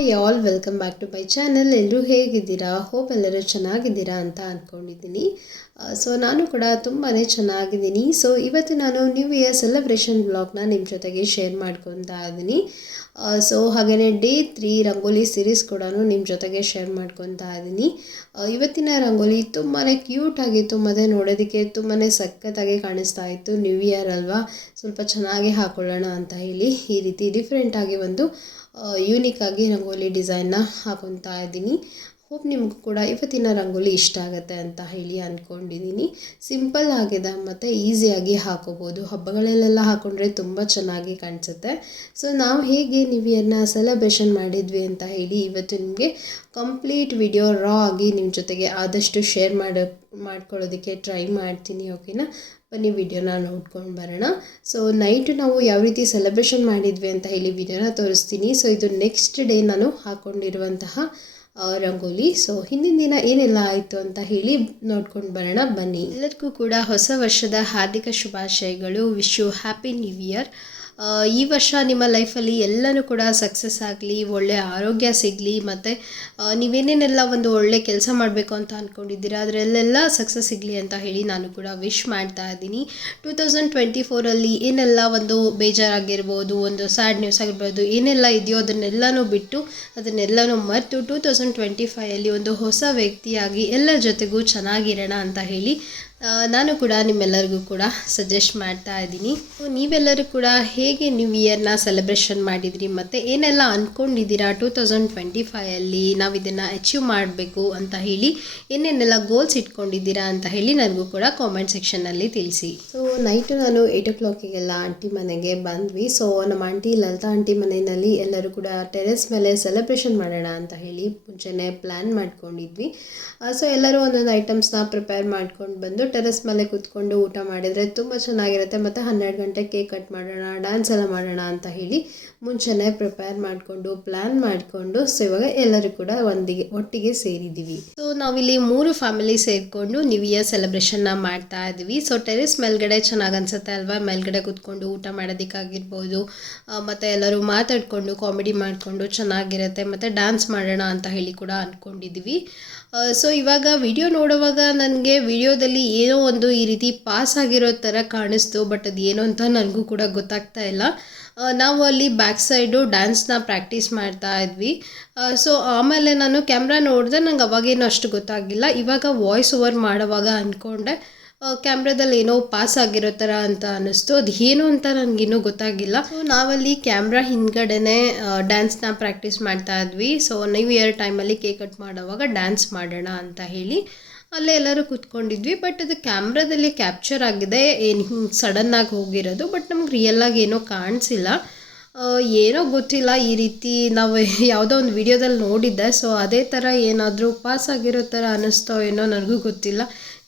Hi all, welcome back to my channel. ಎಲ್ಲರೂ ಹೇಗಿದ್ದೀರಾ? Hope ಎಲ್ಲರೂ ಚೆನ್ನಾಗಿದ್ದೀರಾ ಅಂತ ಅಂದ್ಕೊಂಡಿದ್ದೀನಿ. ಸೊ ನಾನು ಕೂಡ ತುಂಬಾ ಚೆನ್ನಾಗಿದ್ದೀನಿ. ಸೊ ಇವತ್ತು ನಾನು ನ್ಯೂ ಇಯರ್ ಸೆಲೆಬ್ರೇಷನ್ ವ್ಲಾಗ್ನ ನಿಮ್ಮ ಜೊತೆಗೆ ಶೇರ್ ಮಾಡ್ಕೊತಾ ಇದ್ದೀನಿ. ಸೊ ಹಾಗೆಯೇ ಡೇ 3 ರಂಗೋಲಿ ಸೀರೀಸ್ ಕೂಡ ನಿಮ್ಮ ಜೊತೆಗೆ ಶೇರ್ ಮಾಡ್ಕೊತಾ ಇದ್ದೀನಿ. ಇವತ್ತಿನ ರಂಗೋಲಿ ತುಂಬಾ ಕ್ಯೂಟಾಗಿತ್ತು ಮತ್ತು ನೋಡೋದಕ್ಕೆ ತುಂಬಾ ಸಖತ್ತಾಗಿ ಕಾಣಿಸ್ತಾ ಇತ್ತು. ನ್ಯೂ ಇಯರ್ ಅಲ್ವಾ, ಸ್ವಲ್ಪ ಚೆನ್ನಾಗಿ ಹಾಕೊಳ್ಳೋಣ ಅಂತ ಹೇಳಿ ಈ ರೀತಿ ಡಿಫ್ರೆಂಟಾಗಿ ಒಂದು ಯೂನಿಕ್ ಆಗಿ ರಂಗೋಲಿ ಡಿಸೈನ್ನ ಹಾಕೊತಾ ಇದ್ದೀನಿ. ಹೋಪ್ ನಿಮಗೂ ಕೂಡ ಇವತ್ತಿನ ರಂಗೋಲಿ ಇಷ್ಟ ಆಗುತ್ತೆ ಅಂತ ಹೇಳಿ ಅಂದ್ಕೊಂಡಿದ್ದೀನಿ. ಸಿಂಪಲ್ ಆಗಿದೆ ಮತ್ತು ಈಸಿಯಾಗಿ ಹಾಕೋಬೋದು. ಹಬ್ಬಗಳಲ್ಲೆಲ್ಲ ಹಾಕೊಂಡ್ರೆ ತುಂಬ ಚೆನ್ನಾಗಿ ಕಾಣಿಸುತ್ತೆ. ಸೊ ನಾವು ಹೇಗೆ ನ್ಯೂ ಇಯರ್ನ ಸೆಲೆಬ್ರೇಷನ್ ಮಾಡಿದ್ವಿ ಅಂತ ಹೇಳಿ ಇವತ್ತು ನಿಮಗೆ ಕಂಪ್ಲೀಟ್ ವಿಡಿಯೋ ರಾ ಆಗಿ ನಿಮ್ಮ ಜೊತೆಗೆ ಆದಷ್ಟು ಶೇರ್ ಮಾಡ್ಕೊಳ್ಳೋದಕ್ಕೆ ಟ್ರೈ ಮಾಡ್ತೀನಿ. ಓಕೆನಾ, ಬನ್ನಿ ವಿಡಿಯೋನ ನೋಡ್ಕೊಂಡು ಬರೋಣ. ಸೊ ನೈಟು ನಾವು ಯಾವ ರೀತಿ ಸೆಲೆಬ್ರೇಷನ್ ಮಾಡಿದ್ವಿ ಅಂತ ಹೇಳಿ ವಿಡಿಯೋನ ತೋರಿಸ್ತೀನಿ. ಸೊ ಇದು ನೆಕ್ಸ್ಟ್ ಡೇ ನಾನು ಹಾಕ್ಕೊಂಡಿರುವಂತಹ ರಂಗೋಲಿ. ಸೊ ಹಿಂದಿನ ದಿನ ಏನೆಲ್ಲ ಆಯಿತು ಅಂತ ಹೇಳಿ ನೋಡ್ಕೊಂಡು ಬರೋಣ ಬನ್ನಿ. ಎಲ್ಲರಿಗೂ ಕೂಡ ಹೊಸ ವರ್ಷದ ಹಾರ್ದಿಕ ಶುಭಾಶಯಗಳು. Wish you happy new year. ಈ ವರ್ಷ ನಿಮ್ಮ ಲೈಫಲ್ಲಿ ಎಲ್ಲನೂ ಕೂಡ ಸಕ್ಸಸ್ ಆಗಲಿ, ಒಳ್ಳೆಯ ಆರೋಗ್ಯ ಸಿಗಲಿ, ಮತ್ತು ನೀವೇನೇನೆಲ್ಲ ಒಂದು ಒಳ್ಳೆ ಕೆಲಸ ಮಾಡಬೇಕು ಅಂತ ಅಂದ್ಕೊಂಡಿದ್ದೀರಾ ಅದರಲ್ಲೆಲ್ಲ ಸಕ್ಸಸ್ ಸಿಗಲಿ ಅಂತ ಹೇಳಿ ನಾನು ಕೂಡ ವಿಶ್ ಮಾಡ್ತಾ ಇದ್ದೀನಿ. 2024 ಏನೆಲ್ಲ ಒಂದು ಬೇಜಾರಾಗಿರ್ಬೋದು, ಒಂದು ಸ್ಯಾಡ್ ನ್ಯೂಸ್ ಆಗಿರ್ಬೋದು, ಏನೆಲ್ಲ ಇದೆಯೋ ಅದನ್ನೆಲ್ಲನೂ ಬಿಟ್ಟು ಅದನ್ನೆಲ್ಲನೂ ಮರೆತು 2025 ಒಂದು ಹೊಸ ವ್ಯಕ್ತಿಯಾಗಿ ಎಲ್ಲರ ಜೊತೆಗೂ ಚೆನ್ನಾಗಿರೋಣ ಅಂತ ಹೇಳಿ ನಾನು ಕೂಡ ನಿಮ್ಮೆಲ್ಲರಿಗೂ ಕೂಡ ಸಜೆಸ್ಟ್ ಮಾಡ್ತಾ ಇದ್ದೀನಿ. ನೀವೆಲ್ಲರೂ ಕೂಡ ಹೇಗೆ ನ್ಯೂ ಇಯರ್ನ ಸೆಲೆಬ್ರೇಷನ್ ಮಾಡಿದ್ರಿ ಮತ್ತು ಏನೆಲ್ಲ ಅಂದ್ಕೊಂಡಿದ್ದೀರಾ 2025 ನಾವು ಇದನ್ನು ಅಚೀವ್ ಮಾಡಬೇಕು ಅಂತ ಹೇಳಿ ಏನೇನೆಲ್ಲ ಗೋಲ್ಸ್ ಇಟ್ಕೊಂಡಿದ್ದೀರಾ ಅಂತ ಹೇಳಿ ನನಗೂ ಕೂಡ ಕಾಮೆಂಟ್ ಸೆಕ್ಷನ್ನಲ್ಲಿ ತಿಳಿಸಿ. ಸೊ ನೈಟು ನಾನು 8 o'clock ಆಂಟಿ ಮನೆಗೆ ಬಂದ್ವಿ. ಸೊ ನಮ್ಮ ಆಂಟಿ ಲಲಿತಾ ಆಂಟಿ ಮನೆಯಲ್ಲಿ ಎಲ್ಲರೂ ಕೂಡ ಟೆರೆಸ್ ಮೇಲೆ ಸೆಲೆಬ್ರೇಷನ್ ಮಾಡೋಣ ಅಂತ ಹೇಳಿ ಮುಂಚೆನೇ ಪ್ಲ್ಯಾನ್ ಮಾಡ್ಕೊಂಡಿದ್ವಿ. ಸೊ ಎಲ್ಲರೂ ಒಂದೊಂದು ಐಟಮ್ಸ್ನ ಪ್ರಿಪೇರ್ ಮಾಡ್ಕೊಂಡು ಬಂದು ಟೆರೆಸ್ ಮೇಲೆ ಕೂತ್ಕೊಂಡು ಊಟ ಮಾಡಿದರೆ ತುಂಬ ಚೆನ್ನಾಗಿರುತ್ತೆ. ಮತ್ತು 12 ಗಂಟೆ ಕೇಕ್ ಕಟ್ ಮಾಡೋಣ, ಡ್ಯಾನ್ಸ್ ಎಲ್ಲ ಮಾಡೋಣ ಅಂತ ಹೇಳಿ ಮುಂಚೆನೇ ಪ್ರಿಪೇರ್ ಮಾಡಿಕೊಂಡು ಪ್ಲ್ಯಾನ್ ಮಾಡಿಕೊಂಡು ಸೊ ಇವಾಗ ಎಲ್ಲರೂ ಕೂಡ ಒಟ್ಟಿಗೆ ಸೇರಿದ್ದೀವಿ. ಸೊ ನಾವಿಲ್ಲಿ 3 ಫ್ಯಾಮಿಲಿ ಸೇರಿಕೊಂಡು ನ್ಯೂ ಇಯರ್ ಸೆಲೆಬ್ರೇಷನ್ನ ಮಾಡ್ತಾ ಇದ್ದೀವಿ. ಸೊ ಟೆರೆಸ್ ಮೇಲ್ಗಡೆ ಚೆನ್ನಾಗಿ ಅನಿಸುತ್ತೆ ಅಲ್ವಾ, ಮೇಲ್ಗಡೆ ಕೂತ್ಕೊಂಡು ಊಟ ಮಾಡೋದಕ್ಕಾಗಿರ್ಬೋದು, ಮತ್ತು ಎಲ್ಲರೂ ಮಾತಾಡಿಕೊಂಡು ಕಾಮಿಡಿ ಮಾಡಿಕೊಂಡು ಚೆನ್ನಾಗಿರುತ್ತೆ, ಮತ್ತು ಡ್ಯಾನ್ಸ್ ಮಾಡೋಣ ಅಂತ ಹೇಳಿ ಕೂಡ ಅಂದ್ಕೊಂಡಿದ್ದೀವಿ. ಸೊ ಇವಾಗ ವಿಡಿಯೋ ನೋಡುವಾಗ ನನಗೆ ವಿಡಿಯೋದಲ್ಲಿ ಏನೋ ಒಂದು ಈ ರೀತಿ ಪಾಸ್ ಆಗಿರೋ ಥರ ಕಾಣಿಸ್ತು, ಬಟ್ ಅದು ಏನು ಅಂತ ನನಗೂ ಕೂಡ ಗೊತ್ತಾಗ್ತಾ ಇಲ್ಲ. ನಾವು ಅಲ್ಲಿ ಬ್ಯಾಕ್ ಸೈಡು ಡ್ಯಾನ್ಸ್ನ ಪ್ರಾಕ್ಟೀಸ್ ಮಾಡ್ತಾ ಇದ್ವಿ. ಸೊ ಆಮೇಲೆ ನಾನು ಕ್ಯಾಮ್ರಾ ನೋಡಿದೆ, ನಂಗೆ ಅವಾಗೇನು ಅಷ್ಟು ಗೊತ್ತಾಗಿಲ್ಲ. ಇವಾಗ ವಾಯ್ಸ್ ಓವರ್ ಮಾಡೋವಾಗ ಅಂದ್ಕೊಂಡೆ ಕ್ಯಾಮ್ರಾದಲ್ಲಿ ಏನೋ ಪಾಸ್ ಆಗಿರೋ ಥರ ಅಂತ ಅನ್ನಿಸ್ತು. ಅದು ಏನು ಅಂತ ನನಗಿನ್ನೂ ಗೊತ್ತಾಗಿಲ್ಲ. ಸೊ ನಾವಲ್ಲಿ ಕ್ಯಾಮ್ರಾ ಹಿಂದ್ಗಡೆನೇ ಡ್ಯಾನ್ಸ್ನ ಪ್ರಾಕ್ಟೀಸ್ ಮಾಡ್ತಾ ಇದ್ವಿ. ಸೊ ನ್ಯೂ ಇಯರ್ ಟೈಮಲ್ಲಿ ಕೇಕ್ ಕಟ್ ಮಾಡೋವಾಗ ಡ್ಯಾನ್ಸ್ ಮಾಡೋಣ ಅಂತ ಹೇಳಿ ಅಲ್ಲೇ ಎಲ್ಲರೂ ಕೂತ್ಕೊಂಡಿದ್ವಿ. ಬಟ್ ಅದು ಕ್ಯಾಮ್ರಾದಲ್ಲಿ ಕ್ಯಾಪ್ಚರ್ ಆಗಿದೆ, ಏನು ಹಿಂಗೆ ಸಡನ್ನಾಗಿ ಹೋಗಿರೋದು, ಬಟ್ ನಮ್ಗೆ ರಿಯಲ್ಲಾಗಿ ಏನೋ ಕಾಣಿಸಿಲ್ಲ. ಏನೋ ಗೊತ್ತಿಲ್ಲ, ಈ ರೀತಿ ನಾವು ಯಾವುದೋ ಒಂದು ವಿಡಿಯೋದಲ್ಲಿ ನೋಡಿದ್ದೆ. ಸೊ ಅದೇ ಥರ ಏನಾದರೂ ಪಾಸ್ ಆಗಿರೋ ಥರ ಅನ್ನಿಸ್ತೋ ಏನೋ ನನಗೂ ಗೊತ್ತಿಲ್ಲ.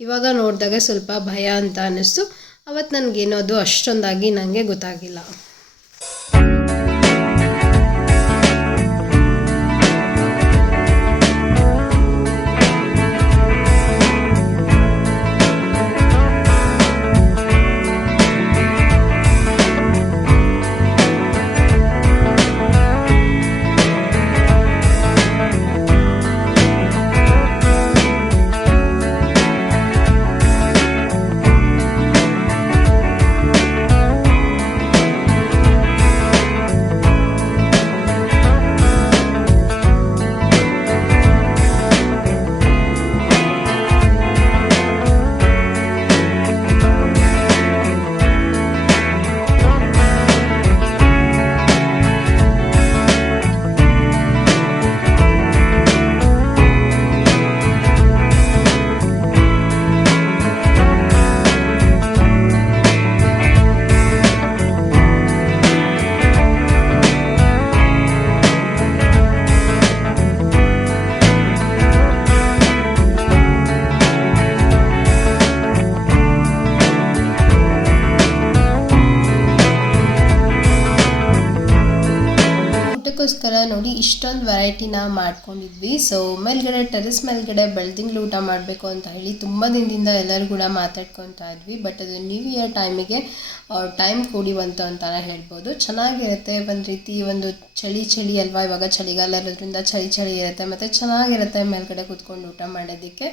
ಇವಾಗ ನೋಡಿದಾಗ ಸ್ವಲ್ಪ ಭಯ ಅಂತ ಅನ್ನಿಸ್ತು. ಅವತ್ತು ನನಗೇನೋದು ಅಷ್ಟೊಂದಾಗಿ ನನಗೆ ಗೊತ್ತಾಗಿಲ್ಲ. ನೋಡಿ ಇಷ್ಟೊಂದು ವೆರೈಟಿನ ಮಾಡ್ಕೊಂಡಿದ್ವಿ. ಸೊ ಮೇಲ್ಗಡೆ ಟೆರೆಸ್ ಮೇಲ್ಗಡೆ ಬೆಳ್ದಿಂಗ್ಳು ಊಟ ಮಾಡಬೇಕು ಅಂತ ಹೇಳಿ ತುಂಬ ದಿನದಿಂದ ಎಲ್ಲರೂ ಕೂಡ ಮಾತಾಡ್ಕೊತಾ ಇದ್ವಿ. ಬಟ್ ಅದು ನ್ಯೂ ಇಯರ್ ಟೈಮಿಗೆ ಟೈಮ್ ಕೂಡಿ ಬಂತು ಅಂತಲೇ ಹೇಳ್ಬೋದು. ಚೆನ್ನಾಗಿರುತ್ತೆ, ಒಂದು ರೀತಿ ಒಂದು ಚಳಿ ಅಲ್ವಾ, ಇವಾಗ ಚಳಿಗಾಲ ಇರೋದ್ರಿಂದ ಚಳಿ ಇರುತ್ತೆ ಮತ್ತು ಚೆನ್ನಾಗಿರುತ್ತೆ ಮೇಲ್ಗಡೆ ಕೂತ್ಕೊಂಡು ಊಟ ಮಾಡೋದಕ್ಕೆ.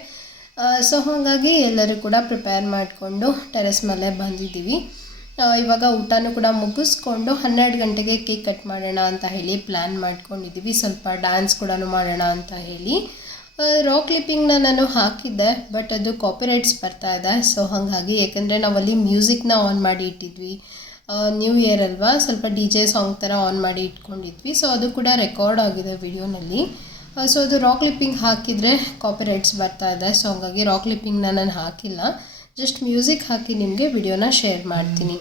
ಸೊ ಹಾಗಾಗಿ ಎಲ್ಲರೂ ಕೂಡ ಪ್ರಿಪೇರ್ ಮಾಡಿಕೊಂಡು ಟೆರೆಸ್ ಮೇಲೆ ಬಂದಿದ್ದೀವಿ. ಇವಾಗ ಊಟನೂ ಕೂಡ ಮುಗಿಸ್ಕೊಂಡು 12 ಗಂಟೆಗೆ ಕೇಕ್ ಕಟ್ ಮಾಡೋಣ ಅಂತ ಹೇಳಿ ಪ್ಲ್ಯಾನ್ ಮಾಡ್ಕೊಂಡಿದ್ದೀವಿ. ಸ್ವಲ್ಪ ಡ್ಯಾನ್ಸ್ ಕೂಡ ಮಾಡೋಣ ಅಂತ ಹೇಳಿ ರಾ ಕ್ಲಿಪ್ಪಿಂಗ್ನ ನಾನು ಹಾಕಿದ್ದೆ, ಬಟ್ ಅದು ಕಾಪಿರೈಟ್ಸ್ ಬರ್ತಾ ಇದೆ. ಸೊ ಹಾಗಾಗಿ ಯಾಕೆಂದರೆ ನಾವಲ್ಲಿ ಮ್ಯೂಸಿಕ್ನ ಆನ್ ಮಾಡಿ ಇಟ್ಟಿದ್ವಿ, ನ್ಯೂ ಇಯರ್ ಅಲ್ವಾ, ಸ್ವಲ್ಪ DJ ಸಾಂಗ್ ಥರ ಆನ್ ಮಾಡಿ ಇಟ್ಕೊಂಡಿದ್ವಿ. ಸೊ ಅದು ಕೂಡ ರೆಕಾರ್ಡ್ ಆಗಿದೆ ವಿಡಿಯೋನಲ್ಲಿ. ಸೊ ಅದು ರಾ ಕ್ಲಿಪ್ಪಿಂಗ್ ಹಾಕಿದರೆ ಕಾಪಿರೈಟ್ಸ್ ಬರ್ತಾ ಇದೆ. ಸೊ ಹಾಗಾಗಿ ರಾ ಕ್ಲಿಪ್ಪಿಂಗ್ನ ನಾನು ಹಾಕಿಲ್ಲ, ಜಸ್ಟ್ ಮ್ಯೂಸಿಕ್ ಹಾಕಿ ನಿಮಗೆ ವಿಡಿಯೋನ ಶೇರ್ ಮಾಡ್ತೀನಿ.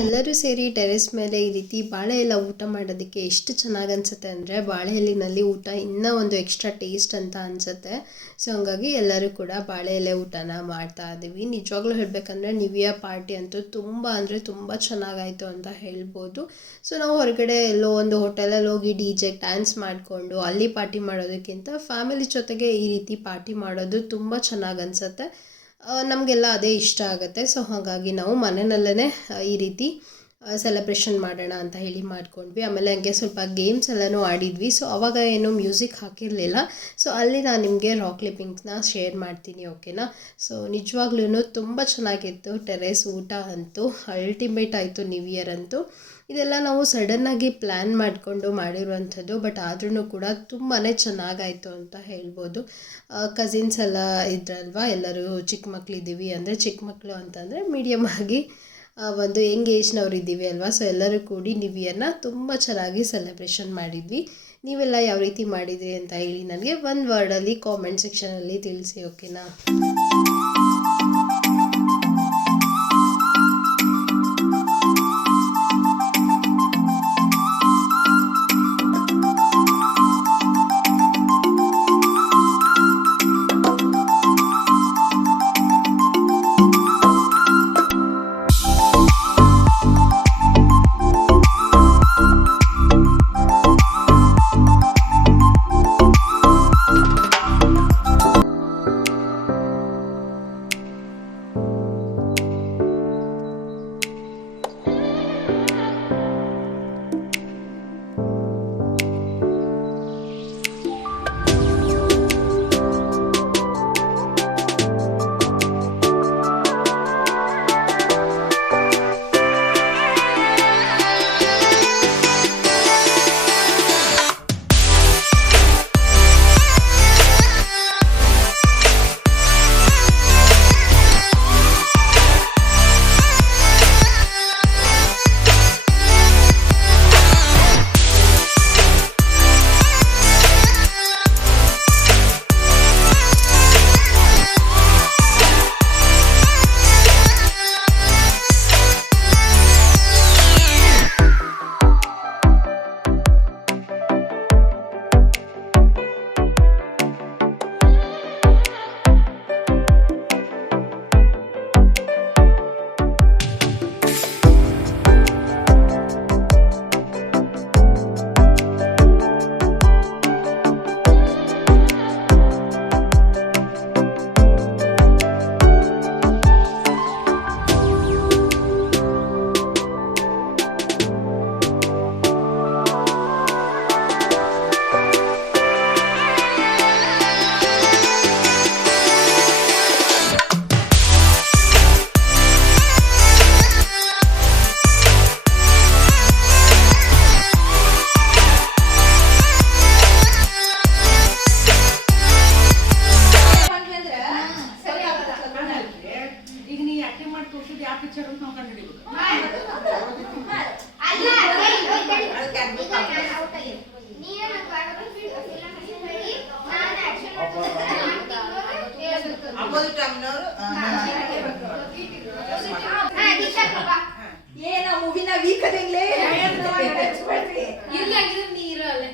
ಎಲ್ಲರೂ ಸೇರಿ ಟೆರೆಸ್ ಮೇಲೆ ಈ ರೀತಿ ಬಾಳೆ ಎಲೆ ಊಟ ಮಾಡೋದಕ್ಕೆ ಎಷ್ಟು ಚೆನ್ನಾಗಿ ಅನಿಸುತ್ತೆ ಅಂದರೆ, ಬಾಳೆ ಎಲೆಯಲ್ಲಿ ಊಟ ಇನ್ನೂ ಒಂದು ಎಕ್ಸ್ಟ್ರಾ ಟೇಸ್ಟ್ ಅಂತ ಅನಿಸುತ್ತೆ. ಸೊ ಹಂಗಾಗಿ ಎಲ್ಲರೂ ಕೂಡ ಬಾಳೆ ಎಲೆ ಊಟನ ಮಾಡ್ತಾ ಇದ್ದೀವಿ. ನಿಜವಾಗ್ಲೂ ಹೇಳಬೇಕಂದ್ರೆ ನ್ಯೂ ಇಯರ್ ಪಾರ್ಟಿ ಅಂತೂ ತುಂಬ ಅಂದರೆ ತುಂಬ ಚೆನ್ನಾಗಾಯಿತು ಅಂತ ಹೇಳ್ಬೋದು. ಸೊ ನಾವು ಹೊರಗಡೆ ಎಲ್ಲೋ ಒಂದು ಹೋಟೆಲಲ್ಲಿ ಹೋಗಿ DJ ಡ್ಯಾನ್ಸ್ ಮಾಡಿಕೊಂಡು ಅಲ್ಲಿ ಪಾರ್ಟಿ ಮಾಡೋದಕ್ಕಿಂತ ಫ್ಯಾಮಿಲಿ ಜೊತೆಗೆ ಈ ರೀತಿ ಪಾರ್ಟಿ ಮಾಡೋದು ತುಂಬ ಚೆನ್ನಾಗಿ ಅನಿಸುತ್ತೆ. ನಮಗೆಲ್ಲ ಅದೇ ಇಷ್ಟ ಆಗುತ್ತೆ. ಸೊ ಹಾಗಾಗಿ ನಾವು ಮನೆಯಲ್ಲೇ ಈ ರೀತಿ ಸೆಲೆಬ್ರೇಷನ್ ಮಾಡೋಣ ಅಂತ ಹೇಳಿ ಮಾಡ್ಕೊಂಡ್ವಿ. ಆಮೇಲೆ ಹಂಗೆ ಸ್ವಲ್ಪ ಗೇಮ್ಸ್ ಎಲ್ಲನೂ ಆಡಿದ್ವಿ. ಸೊ ಅವಾಗ ಏನು ಮ್ಯೂಸಿಕ್ ಹಾಕಿರಲಿಲ್ಲ. ಸೊ ಅಲ್ಲಿ ನಾನು ನಿಮಗೆ ರಾ ಕ್ಲಿಪ್ಪಿಂಗ್ಸ್ನ ಶೇರ್ ಮಾಡ್ತೀನಿ, ಓಕೆನಾ. ಸೊ ನಿಜವಾಗ್ಲೂ ತುಂಬ ಚೆನ್ನಾಗಿತ್ತು ಟೆರೆಸ್ ಊಟ ಅಂತೂ, ಅಲ್ಟಿಮೇಟ್ ಆಯಿತು ನ್ಯೂ ಇಯರ್ ಅಂತೂ. ಇದೆಲ್ಲ ನಾವು ಸಡನ್ನಾಗಿ ಪ್ಲ್ಯಾನ್ ಮಾಡಿಕೊಂಡು ಮಾಡಿರುವಂಥದ್ದು, ಬಟ್ ಆದ್ರೂ ಕೂಡ ತುಂಬಾ ಚೆನ್ನಾಗಾಯಿತು ಅಂತ ಹೇಳ್ಬೋದು. ಕಸಿನ್ಸ್ ಎಲ್ಲ ಇದ್ರಲ್ವ, ಎಲ್ಲರೂ ಚಿಕ್ಕ ಮಕ್ಕಳಿದ್ದೀವಿ, ಅಂದರೆ ಚಿಕ್ಕ ಮಕ್ಕಳು ಅಂತಂದರೆ ಮೀಡಿಯಮ್ ಆಗಿ ಒಂದು ಯಂಗ್ ಏಜ್ನವ್ರು ಇದ್ದೀವಿ ಅಲ್ವಾ. ಸೊ ಎಲ್ಲರೂ ಕೂಡಿ ನ್ಯೂ ಇಯರ್ನ ತುಂಬ ಚೆನ್ನಾಗಿ ಸೆಲೆಬ್ರೇಷನ್ ಮಾಡಿದ್ವಿ. ನೀವೆಲ್ಲ ಯಾವ ರೀತಿ ಮಾಡಿದ್ರಿ ಅಂತ ಹೇಳಿ ನನಗೆ ಒಂದು ವರ್ಡಲ್ಲಿ ಕಾಮೆಂಟ್ ಸೆಕ್ಷನಲ್ಲಿ ತಿಳಿಸಿ, ಓಕೆನಾ. ಅಪೋಸಿಟ್ ಟರ್ಮಿನವರು ಏನ ಮೂವಿನ ವೀಕ್ ಅದೇಂಗ್ಲೇ ಇಲ್ಲ ಆಗಿದ್ರೆ ನೀರು ಅಲ್ಲೇ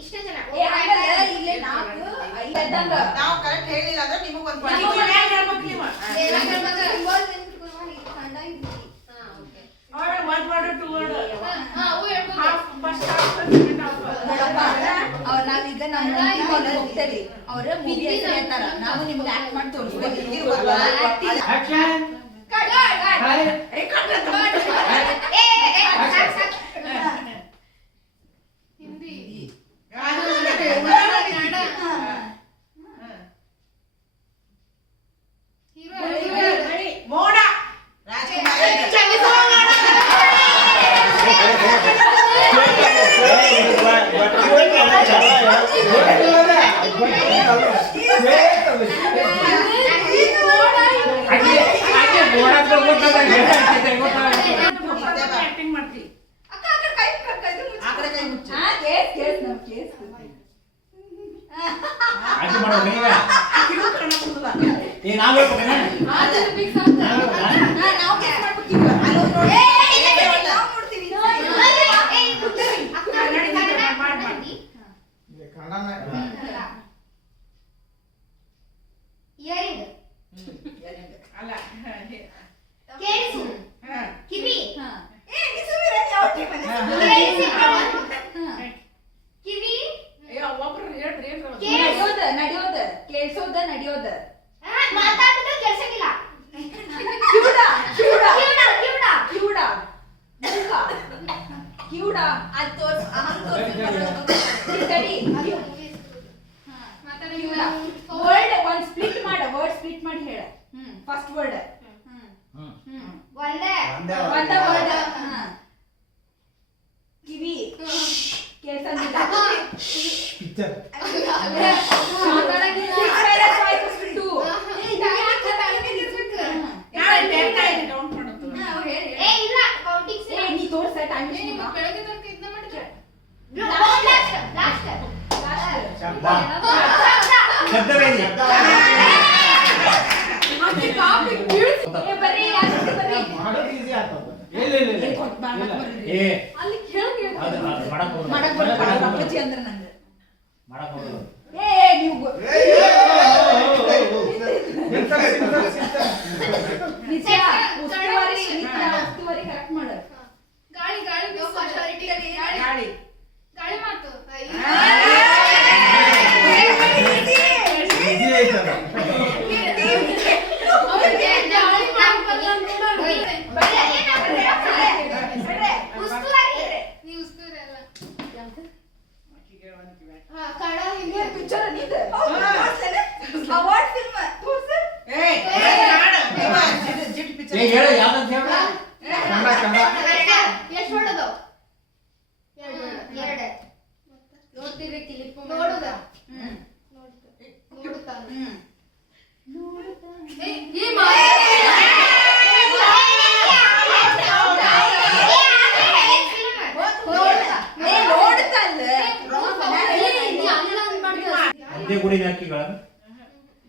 ಇಷ್ಟೇ ಜನ ಇಲ್ಲೇ 4 5 ಇದ್ದಂಗ ನಾವು ಕರೆಕ್ಟ್ ಹೇಳಿಲ್ಲ ಅಂದ್ರೆ ನಿಮಗೆ ಒಂದು ಪಾಯಿಂಟ್ ನಾವೀಗ ನಮ್ಮ ಹೋಗ್ತೇವಿ ಅವ್ರ ಮೂವಿ ಹೇಳ್ತಾರ ನಾವು ನಿಮ್ಗೆ ಆಕ್ಟ್ ಮಾಡಿ ತೋರಿಸ್ತೀವಿ ಮೋಡ ರಾಜ್ಕುಮಾರ್ ನಡೆಯೋದ ಮಾತಾಡಿದ್ರೆ ಕೆಲ್ಸಕ್ಕಿಲ್ಲ ವರ್ಡ್ ಸ್ಪ್ಲಿಟ್ ಮಾಡಿ ಹೇಳ ಫಸ್ಟ್ ವರ್ಡ್ ಒಂದೇ ವರ್ಡ್ ಕಿವಿ ಕೇಳ್ಸಂಗಿಲ್ಲ ನೀ ತೋರ್ಸ ಟೈಮ್ ಬೆಳಗ್ಗೆ ತನಕ ಇದನ್ನ ಮಾಡಿದ್ರೆ ಅಪ್ಪಾಜಿ ಅಂದ್ರೆ ನಂಗೆ ಉಸ್ತುವಾರಿ ಕರೆಕ್ಟ್ ಮಾಡ ಗಾಳಿ ಗಾಳಿ ಗಾಳಿ ಗಾಳಿ ಮಾತು ಪಿಕ್ಚರ್ ಅವಾರ್ಡ್ ಫಿಲ್ಮ್ ಎಷ್ಟು ಹೊಡೋದು ಎರಡು ನೋಡ್ತಿದ್ರೆ ಕ್ಲಿಪ್ ನೋಡುದ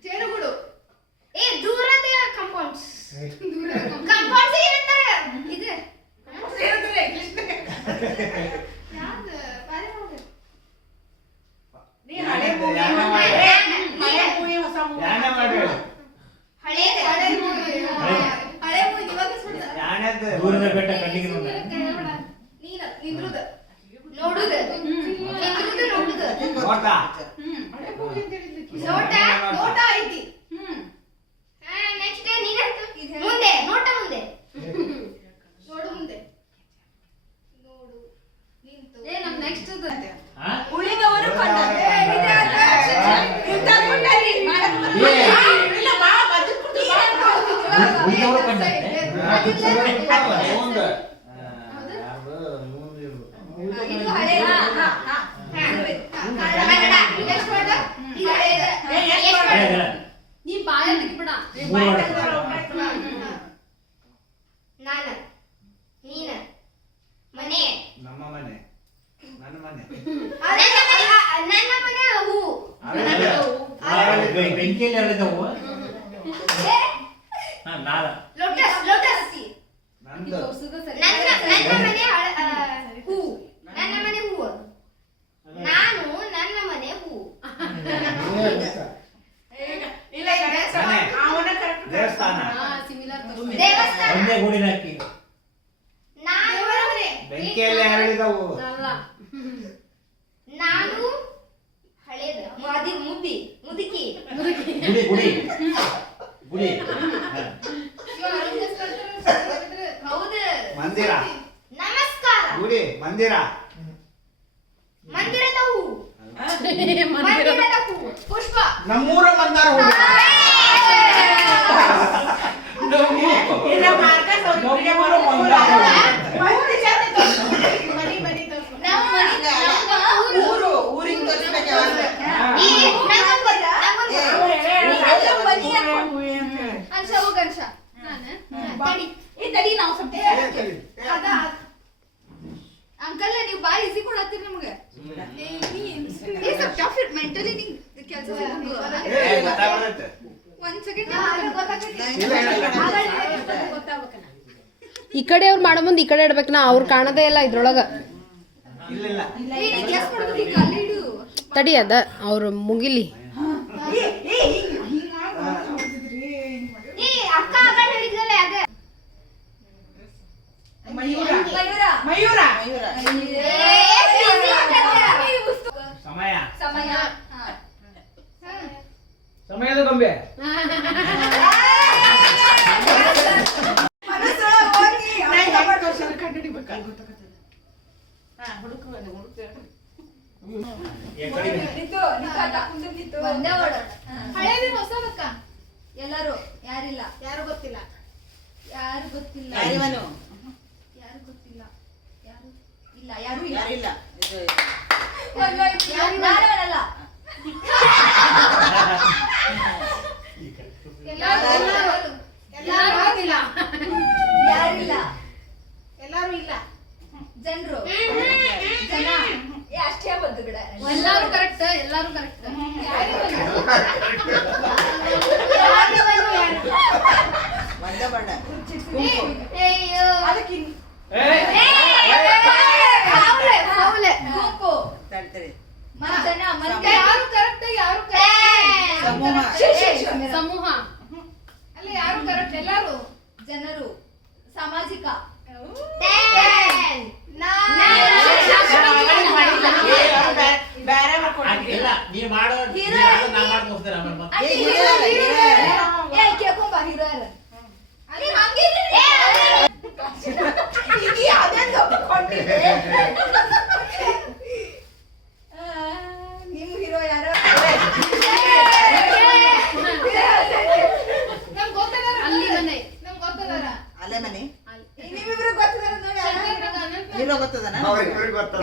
ಜೇನುಗೂಡು ದೂರದ ಕಂಪೌಂಡ್ಸ್ ಕಂಪೌಂಡ್ಸ್ ಏನಂತಾರೆ ಇದು ದೂರದ ಬೆಟ್ಟ ಕಣ್ಣಿಗೆ ನಿಂದ್ರುದ ನೋಡುದ ನೋಡುದ ನೋಟ ನೋಟ ಐತಿ ನೆಕ್ಸ್ಟ್ ಮುಂದೆ ನೋಟ ಮುಂದೆ ನೋಡು ಮುಂದೆ ನೋಡು ನಿಂತು ನಮ್ ನೆಕ್ಸ್ಟ್ ಉಳಿದವರು ನೀ ಬಾಯ ತೆಗಿಬಿಡ ನಾನ ನೀನ ಮನೆ ನಮ್ಮ ಮನೆ ನನ್ನ ಮನೆ ನನ್ನ ಮನೆ ಹೂ ಬೆಂಕಿಯಲ್ಲಿ ಎರಡಿದವು ನಾಲ ಲೋಟಸ್ ಲೋಟಸ್ ನಂದು ನನ್ನ ಮನೆ ಹೂ ನನ್ನ ಮನೆ ಹೂವು ನಾನು ನನ್ನ ಮನೆ ಹೂ ಇಲ್ಲ ಅವನ ಕರೆಕ್ಟ್ ದೇವಸ್ಥಾನ ದೇವಸ್ಥಾನ ಒಂದೇ ಗುಡಿನ ಹಾಕಿ ನಾನು ಬೆಂಕಿಯಲ್ಲಿ ಹರಳಿದವು ನಾನು ಹಳೇದ ಮುದ್ದಿ ಮುದುಕಿ ಗುಡಿ ಗುಡಿ ಗುಡಿ ಹೌದು ಮಂದಿರ ನಮಸ್ಕಾರ ಗುಡಿ ಮಂದಿರ ಮಂದಿರದ ಹೂ ಮಂದಿರದ ಹೂ ಪುಷ್ಪ ನಮ್ಮೂರ ಮಂದಾರ ಹೂ ಇಲ್ಲ ಮಾರ್ಕಸ್ ಅವ್ರಿಗೆ ಬರೋ ಮಂದಾರ ಊರು ಊರಿಗೆ ತೋರಿಸ್ಬೇಕು ಅಂಕಲ್ ನೀವು ಬಾಳ ಈಸಿ ಕೊಡತ್ತೀರಿ ನಮ್ಗೆ ಮೆಂಟಲಿ ಕೆಲಸ ಗೊತ್ತಾಗ್ಬಿಡುತ್ತೆ ಒಂದ್ ಸೆಕೆಂಡ್ ಈ ಕಡೆ ಅವ್ರು ಮಾಡೋ ಮುಂದೆ ಈ ಕಡೆ ಇಡ್ಬೇಕನ ಅವ್ರು ಕಾಣದೇ ಇಲ್ಲ ಇದ್ರೊಳಗ ಇಲ್ಲ ತಡಿ ಅದ ಅವ್ರು ಮುಗಿಲಿ ಅಕ್ಕ ಅಕ್ಕ ಹೇಳಿದ್ರಲ್ಲ ಅದೇ ಮಯೂರ ಮಯೂರ ಮಯೂರ ಸಮಯ ಸಮಯ ಸಮಯದ ಗೊಂಬೆ ಹಳೇದೇನು ಹೊಸದಕ್ಕ ಎಲ್ಲರೂ ಯಾರಿಲ್ಲ ಯಾರು ಗೊತ್ತಿಲ್ಲ ಯಾರು ಗೊತ್ತಿಲ್ಲ ಯಾರಿವನು ಯಾರು ಗೊತ್ತಿಲ್ಲ ಯಾರು ಇಲ್ಲ ಯಾರು ಇಲ್ಲ ಯಾರಿಲ್ಲ ನಾನವನಲ್ಲ ಯಾರಿಲ್ಲ ಎಲ್ಲರೂ ಇಲ್ಲ ಜನರು ಜನ ಅಷ್ಟೇ ಬಂದು ಬಿಡ ಎಲ್ಲರೂ ಕರೆಕ್ಟ್ ಎಲ್ಲರೂ ಕರೆಕ್ಟ್ ಒಂದ ಬಣ್ಣ ಅಯ್ಯೋ ಗುಂಪು ತಡ್ತಾರೆ ಜನ ಯಾರು ಕರೆಕ್ಟ್ ಯಾರು ಸಮೂಹ ಸಮೂಹ ಅಲ್ಲ ಯಾರು ಕರೆಕ್ಟ್ ಎಲ್ಲರೂ ಜನರು ಸಾಮಾಜಿಕ ಬೇರೆ ಮಾಡ್ಕೊಡ್ತೀವಿ ಇಲ್ಲ ನೀವ್ ಮಾಡೋ ನಾ ಮಾಡಿ ತೋರಿಸ್ತಾರೆ ಆಮೇಲೆ ಮತ್ತೆ ಕೇಳ್ಕೊಂಬ ಹೀರೋ ಯಾರು ಅಲ್ಲಿ ಹಂಗಿದ್ರೆ ನಿಮ್ ಹೀರೋ ಯಾರು ನಮ್ಗೆ ಗೊತ್ತದಾರ ಅಲ್ಲಿ ಮನೆ ನಮ್ಗೆ ಗೊತ್ತದಾರ ಅಲ್ಲೇ ಮನೆ ನಿಮ್ಮಿಬ್ರು ಗೊತ್ತಿದಾರ ನೋಡಿ ಹೀರೋ ಗೊತ್ತದನ ಅವ್ರಿಬ್ರಿಗೆ ಗೊತ್ತದ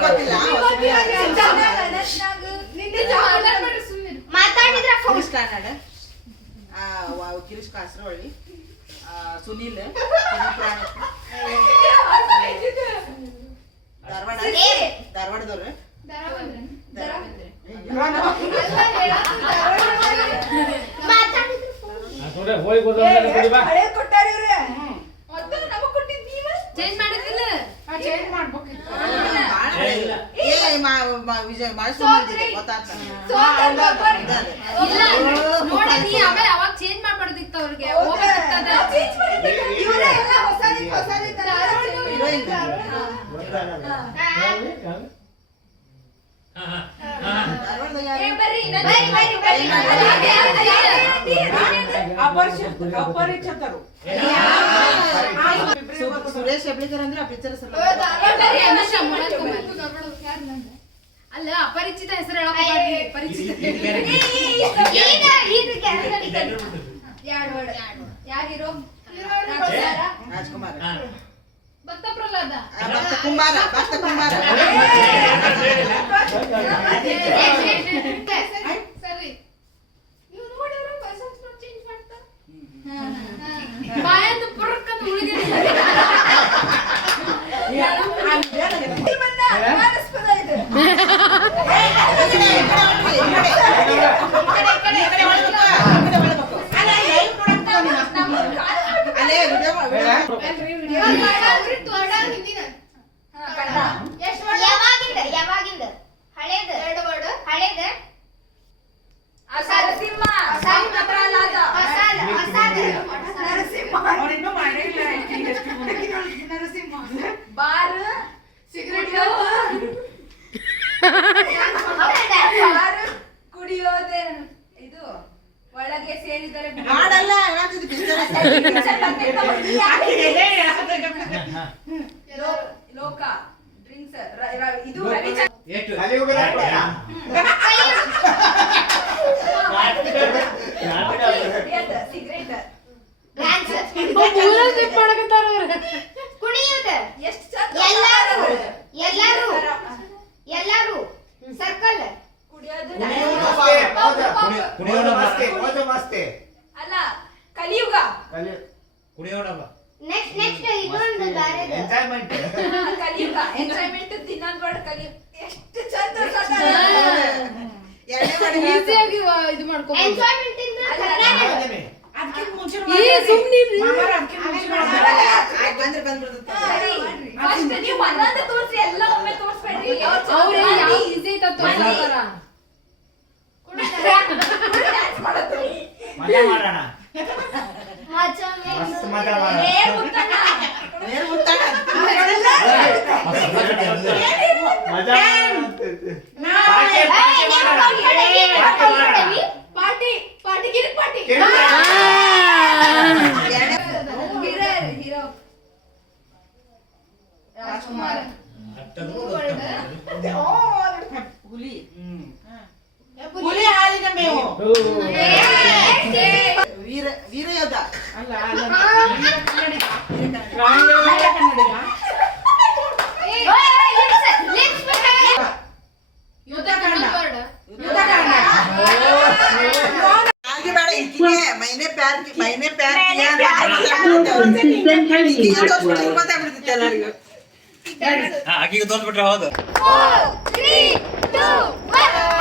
ಗೊತ್ತಿಲ್ಲ ಮಾತಾಡಿದ್ರ ಸ್ಟ್ಯಾಂಡರ್ಡ್ ಗಿರೀಶ್ ಕಾಸರವಳ್ಳಿ ಸುನೀಲ್ ಧಾರವಾಡ ಧಾರವಾಡದವ್ರು ಹೋಗಿ ಹಳೆ ಕೊಟ್ಟಾರ ಇವ್ರೆ ಮತ್ತೆ ನಮಗ್ ಕೊಟ್ಟಿದ್ ನೀವ ಚೇಂಜ್ ಮಾಡಿದ್ದಿಲ್ಲ ಚೇಂಜ್ ಮಾಡ್ಬೇಕು ವಿಜಯ್ ಮಾಡಿಸ್ಕೊಂಡ್ಬಂದಿದೆ ಗೊತ್ತಾಗ್ತ ಇಲ್ಲ ನೋಡಿ ನೀ ಆಮೇಲೆ ಅವಾಗ ಚೇಂಜ್ ಮಾಡ್ಬಾರ್ದಿತ್ತು ಅವ್ರಿಗೆ ಇವರೇ ಎಲ್ಲ ಹೊಸದಿತ್ತು ಅಪರಿಚಿತರು ಸುರೇಶ್ ಹೆಬ್ಳಿಕರ್ ಅಂದ್ರೆ ಆ ಪಿಕ್ಚರ್ ಅಲ್ಲ ಅಪರಿಚಿತ ಹೆಸರು ಹೇಳಕ್ ಪರಿಚಿತ ಯಾರು ಹೀರೋ ರಾಜ್ಕುಮಾರ್ ಭಕ್ತ ಪ್ರಹ್ಲಾದ ಭಕ್ತ ಕುಂಬಾರ ಭಕ್ತ ಕುಂಬಾರ ಸರಿ ನೀವು ನೋಡಿದ್ರು ಚೇಂಜ್ ಮಾಡ್ತಾ ಬಾಯಂದು ಪುರ್ಕಂದು ಉಳಿದಿದೆ ಇದು ಅವ್ರದೇ ಇದು ಒಳಗೆ ಸೇರಿದರೆ ಹಾಡಲ್ಲ ಏನಾಗ್ತದೆ ಪಿಕ್ಚರ್ ಲೋಕ ಡ್ರಿಂಕ್ಸ್ ಇದು ರವಿಚಂದ್ರನ್ ಎಷ್ಟು ಸಿಗರೇಟ್ ಡ್ಯಾನ್ಸ್ ಕುಣಿಯೋದು ಎಷ್ಟು ಚಂದ ಎಲ್ಲರೂ ಸರ್ಕಲ್ ಕುಡಿಯೋದು ಅಲ್ಲ ಕಲಿಯುಗ ಕುಡಿಯೋಣಪ್ಪ ನೆಕ್ಸ್ಟ್ ಇನ್ನೊಂದು ಬೇರೆ ಕಲಿಯುಗ ಎಂಜಾಯ್ಮೆಂಟ್ ತಿನ್ನೋದ್ ಬೇಡ ಕಲಿಯುಗ ಎಷ್ಟು ಚಂದ ಈಸಿಯಾಗಿ ಇದು ಮಾಡ್ಕೊಂಡು ಎಂಜಾಯ್ಮೆಂಟ್ ಇಂದ ಕರ್ನಾಟಕ ಅದಕ್ಕಿಂತ ಮುಂಚೆ ಬಂದ್ರೆ ಬಂದ್ಬಿಡ್ತದೆ ಫಸ್ಟ್ ನೀವು ಒಂದೊಂದು ತೋರಿಸಿ ಎಲ್ಲ ಒಮ್ಮೆ ತೋರಿಸ್ಬೇಡ್ರಿ ಅವ್ರು ಯಾವ ಈಸಿ ತೋರಿಸ್ತಾರ ಡ್ಯಾನ್ಸ್ ಮಾಡೋದು ಮಜಾ ಮಾಡೋಣ ಮಜಾ ಮಸ್ತ್ ಮಜಾ ಮಾಡೋಣ ನೇರ್ ಮುತ್ತಣ್ಣ. ನೇರ್ ಮುತ್ತಣ್ಣ. ಮಜಾ ಪಾರ್ಟಿ ಪಾರ್ಟಿ ಕಿರಿಕ್ ಪಾರ್ಟಿ ಹೀರೋ ರಾಜ್ಕುಮಾರ್ ಹುಲಿ ಹುಲಿ ಹಾಲಿನ ಮೇವು ವೀರ ವೀರಯೋಧ ಅಲ್ಲ आगे बढ़े इतने मैंने प्यार किया ಆಕಿಗೆ ತೋರ್ಸ್ಬಿಟ್ರೆ ಹೌದು 4 3 2 1